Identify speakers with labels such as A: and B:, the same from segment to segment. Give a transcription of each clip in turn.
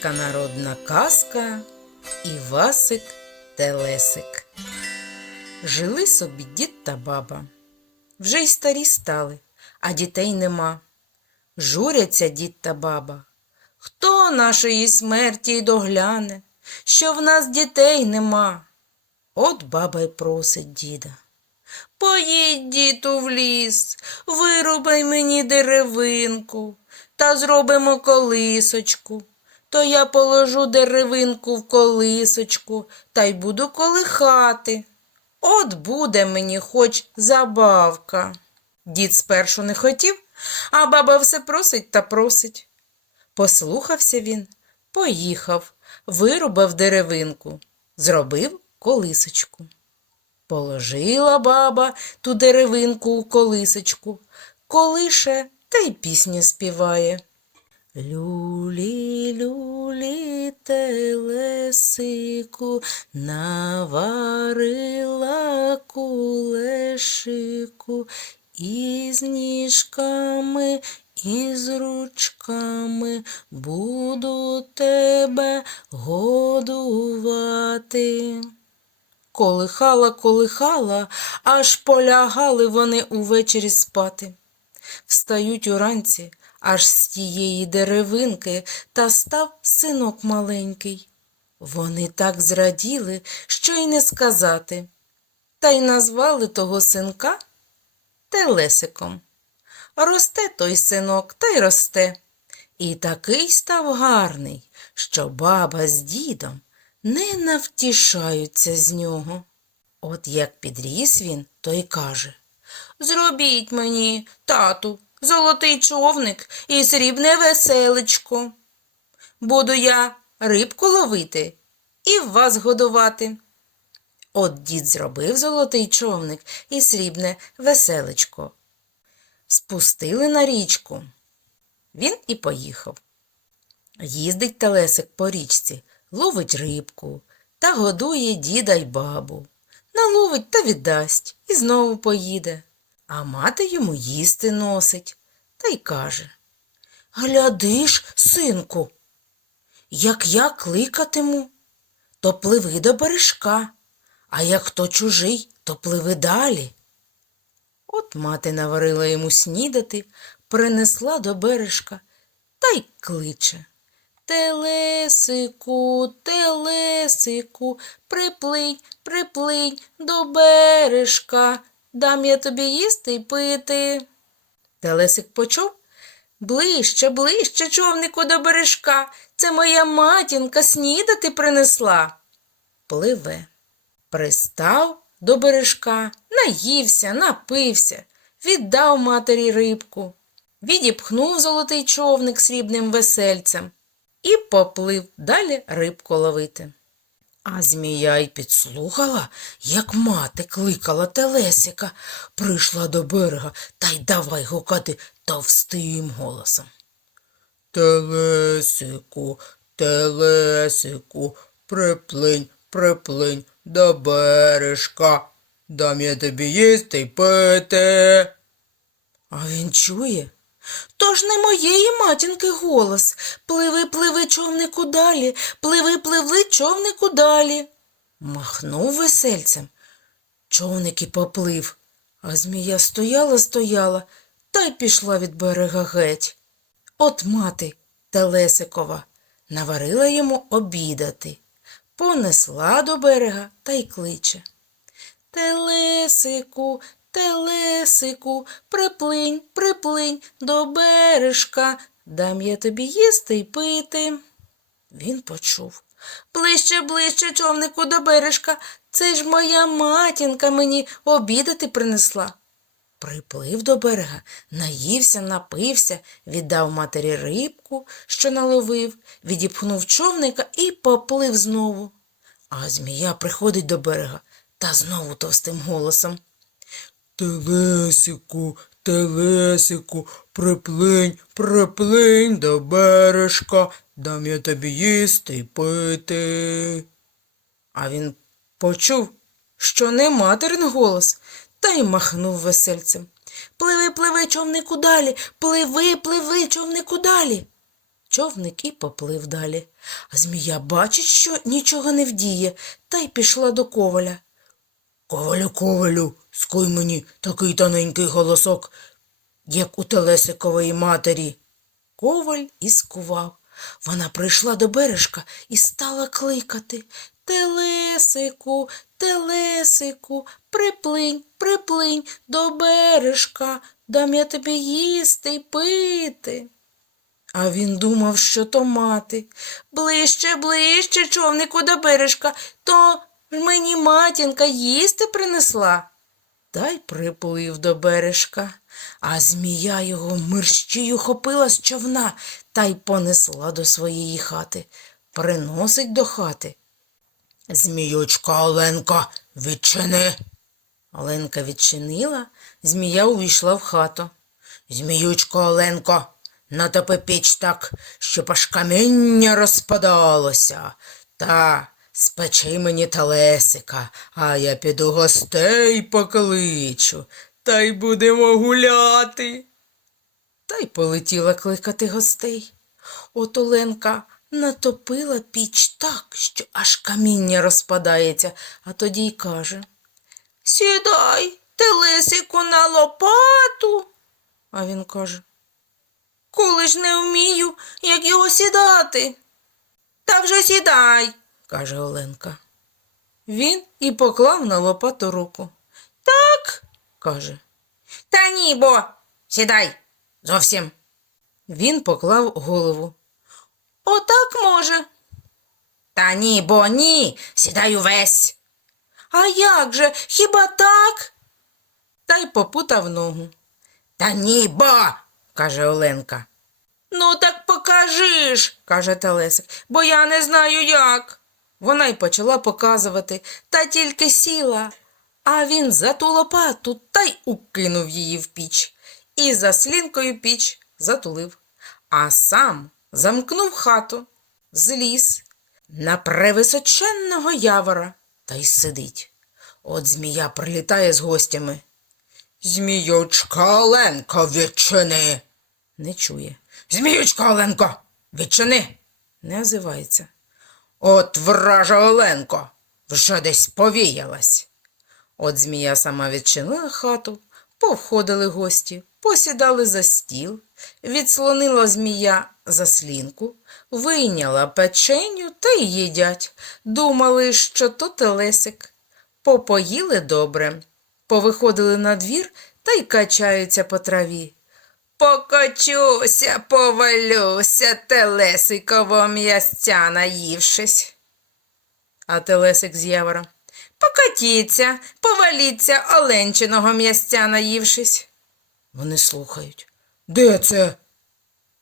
A: Українська народна казка Івасик Телесик. Жили собі дід та баба. Вже й старі стали, а дітей нема. Журяться дід та баба. Хто нашої смерті й догляне, що в нас дітей нема? От баба й просить діда. Поїдь, діту, в ліс, вирубай мені деревинку та зробимо колисочку. То я положу деревинку в колисочку та й буду колихати. От буде мені хоч забавка. Дід спершу не хотів, а баба все просить та просить. Послухався він, поїхав, вирубав деревинку, зробив колисочку. Положила баба ту деревинку у колисочку, колише та й пісню співає. Люлі, люлі, телесику, наварила кулешику із ніжками, із ручками буду тебе годувати. Колихала, колихала, аж полягали вони увечері спати. Встають уранці аж з тієї деревинки та став синок маленький. Вони так зраділи, що й не сказати, та й назвали того синка Телесиком. Росте той синок та й росте. І такий став гарний, що баба з дідом не навтішаються з нього. От як підріс він, то й каже Зробіть мені, тату, золотий човник і срібне веселечко. Буду я рибку ловити і вас годувати. От дід зробив золотий човник і срібне веселечко. Спустили на річку. Він і поїхав. Їздить телесик по річці, ловить рибку та годує діда й бабу. Наловить та віддасть і знову поїде. А мати йому їсти носить та й каже Гляди ж, синку, як я кликатиму, то пливи до бережка, а як хто чужий, то пливи далі. От мати наварила йому снідати, принесла до бережка та й кличе. Телесику, телесику, приплинь, приплинь до бережка, дам я тобі їсти й пити. Телесик почув ближче, ближче, човнику до бережка. Це моя матінка снідати принесла. Пливе. Пристав до бережка, наївся, напився, віддав матері рибку, відіпхнув золотий човник срібним весельцем і поплив далі рибку ловити. А змія й підслухала, як мати кликала телесика, прийшла до берега та й давай гукати товстим голосом. Телесику, телесику, приплинь, приплинь до бережка, дам я тобі їсти й пити. А він чує. То ж не моєї матінки голос. Пливи, пливи, човнику далі, пливи, пливи, човнику далі. Махнув весельцем. Човник і поплив, а змія стояла, стояла та й пішла від берега геть. От мати Телесикова наварила йому обідати, понесла до берега та й кличе. Телесику, телесику, приплинь, приплинь до бережка, дам я тобі їсти й пити. Він почув. Ближче, ближче, човнику до бережка. Це ж моя матінка мені обідати принесла. Приплив до берега, наївся, напився, віддав матері рибку, що наловив, відіпхнув човника і поплив знову. А змія приходить до берега та знову товстим голосом. Телесику, телесику, приплинь, приплинь до бережка, дам я тобі їсти й пити. А він почув, що не материн голос, та й махнув весельцем. Пливи, пливи, човнику далі, пливи, пливи, човнику далі. Човник і поплив далі. А змія бачить, що нічого не вдіє, та й пішла до коваля. Ковалю, ковалю, скуй мені такий тоненький голосок, як у Телесикової матері. Коваль і скував. Вона прийшла до бережка і стала кликати. Телесику, телесику, приплинь, приплинь до бережка, дам я тобі їсти й пити. А він думав, що то мати. Ближче, ближче, човнику до бережка, то ж мені матінка їсти принесла. Та й приплив до бережка, а змія його мерщію хопила з човна та й понесла до своєї хати. Приносить до хати. Зміючка Оленка, відчини. Оленка відчинила, змія увійшла в хату. Зміючко Оленко, натопи піч так, щоб аж каміння розпадалося. Та спечи мені талесика, а я піду гостей покличу, та й будемо гуляти. Та й полетіла кликати гостей. От Оленка натопила піч так, що аж каміння розпадається, а тоді й каже Сідай, телесику на лопату. А він каже Коли ж не вмію, як його сідати. Та вже сідай, каже Оленка. Він і поклав на лопату руку. Так, каже. Та ні, бо сідай зовсім. Він поклав голову. Отак може. Та ні, бо ні, сідай увесь. А як же, хіба так? Та й попутав ногу. Та ні, бо, каже Оленка. Ну, так покажи ж, каже Телесик, бо я не знаю як. Вона й почала показувати, та тільки сіла, а він за ту лопату та й укинув її в піч. І за слінкою піч затулив, а сам замкнув хату, зліз на превисоченного явора та й сидить. От змія прилітає з гостями. Зміючка Оленко, відчини. Не чує. Зміючка Оленко, відчини. Не озивається. От вража Оленко, вже десь повіялась. От змія сама відчинила хату, повходили гості, посідали за стіл, відслонила змія заслінку, вийняла печеню та й їдять. Думали, що то телесик. Попоїли добре, повиходили на двір та й качаються по траві. Покочуся, повалюся, телесиково м'ясця наївшись. А телесик з явора. Покатіться, поваліться, оленчиного м'ясця наївшись. Вони слухають. Де це?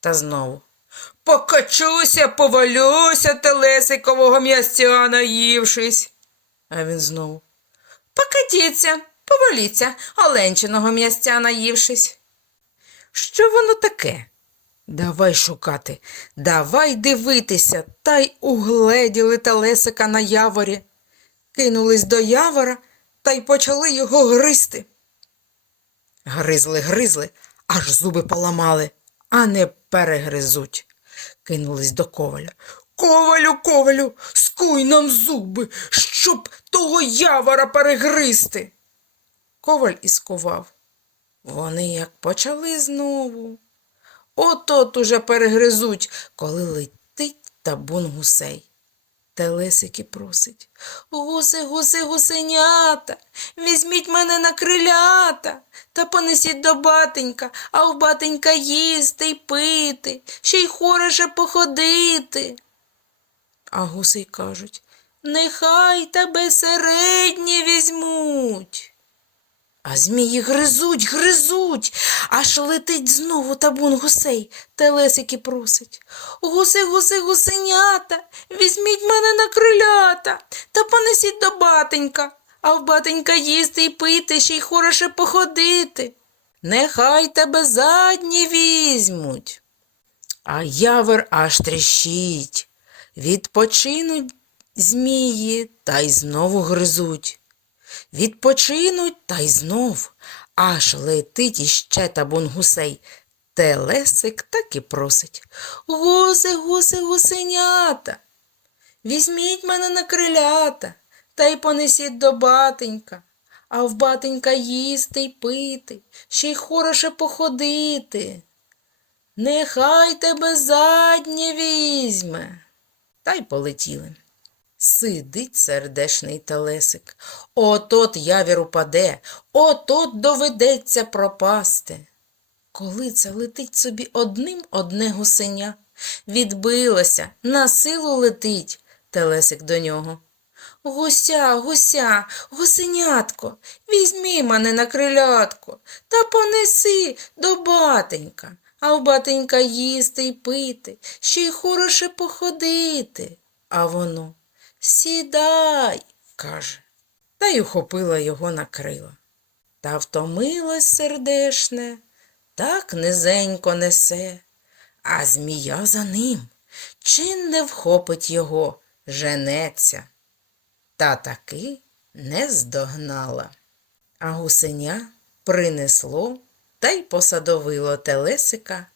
A: Та знову. Покачуся, повалюся, телесикового м'ясця наївшись. А він знову. Покатіться, поваліться, оленчиного м'ясця наївшись. Що воно таке? Давай шукати, давай дивитися, та й угледіли телесика на яворі. Кинулись до явора та й почали його гризти. Гризли, гризли, аж зуби поламали, а не перегризуть. Кинулись до коваля. Ковалю, ковалю, скуй нам зуби, щоб того явора перегризти. Коваль і скував. Вони як почали знову. От-от уже перегризуть, коли летить табун гусей. Телесики просить. Гуси, гуси, гусенята, візьміть мене на крилята та понесіть до батенька, а в батенька їсти й пити, ще й хороше походити. А гуси кажуть, нехай тебе середні візьмуть. А змії гризуть, гризуть, аж летить знову табун гусей. Телесики просить. Гуси, гуси, гусенята, візьміть мене на крилята та понесіть до батенька, а в батенька їсти й пити, ще й хороше походити. Нехай тебе задні візьмуть. А явер аж тріщить. Відпочинуть змії та й знову гризуть. Відпочинуть та й знов, аж летить іще табун гусей. Телесик так і просить. Гуси, гуси, гусенята. Візьміть мене на крилята та й понесіть до батенька, а в батенька їсти й пити, ще й хороше походити. Нехай тебе заднє візьме. Та й полетіли. Сидить сердешний телесик. От-от явір упаде, от-от доведеться пропасти. Коли це летить собі одним одне гусеня, відбилося, на силу летить, телесик до нього. Гуся, гуся, гусенятко, візьми мене на крилятко та понеси до батенька, а в батенька їсти й пити, ще й хороше походити. А воно сідай, каже, та й ухопила його на крила. Та втомилось сердешне, так низенько несе, а змія за ним, чи не вхопить його, женеться. Та таки не здогнала. А гусеня принесло та й посадовило телесика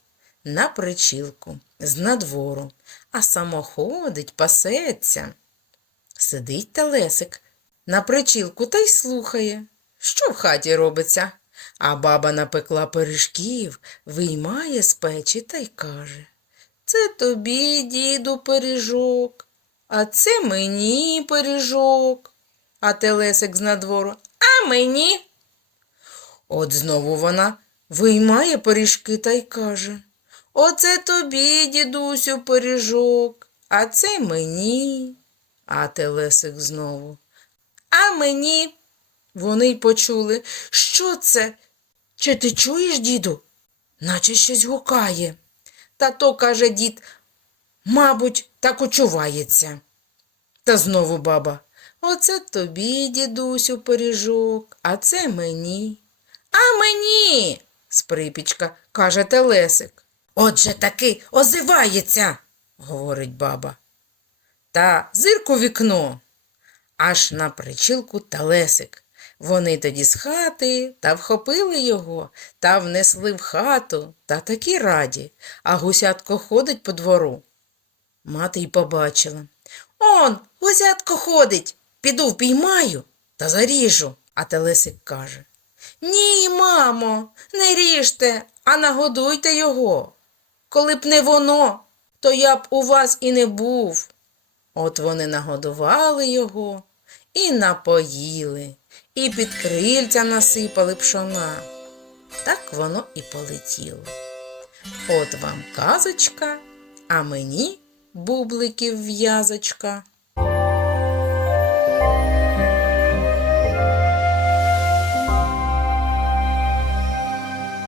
A: на причілку з надвору, а само ходить, пасеться. Сидить телесик на причілку та й слухає, що в хаті робиться. А баба напекла пиріжків, виймає з печі та й каже Це тобі, діду, пиріжок, а це мені пиріжок. А телесик з надвору, а мені. От знову вона виймає пиріжки та й каже Оце тобі, дідусю, пиріжок, а це мені. А телесик знову. А мені. Вони й почули, що це? Чи ти чуєш, діду? Наче щось гукає. Та то, каже дід, мабуть, так очувається. Та знову баба. Оце тобі, дідусю, пиріжок, а це мені. А мені, з припічка, каже телесик. Отже таки озивається, говорить баба. Та зирку вікно. Аж на причілку телесик. Вони тоді з хати та вхопили його та внесли в хату та такі раді, а гусятко ходить по двору. Мати й побачила. Он, гусятко ходить, піду впіймаю та заріжу. А телесик каже Ні, мамо, не ріжте, а нагодуйте його. Коли б не воно, то я б у вас і не був. От вони нагодували його і напоїли, і під крильця насипали пшона. Так воно і полетіло. От вам казочка, а мені бубликів в'язочка.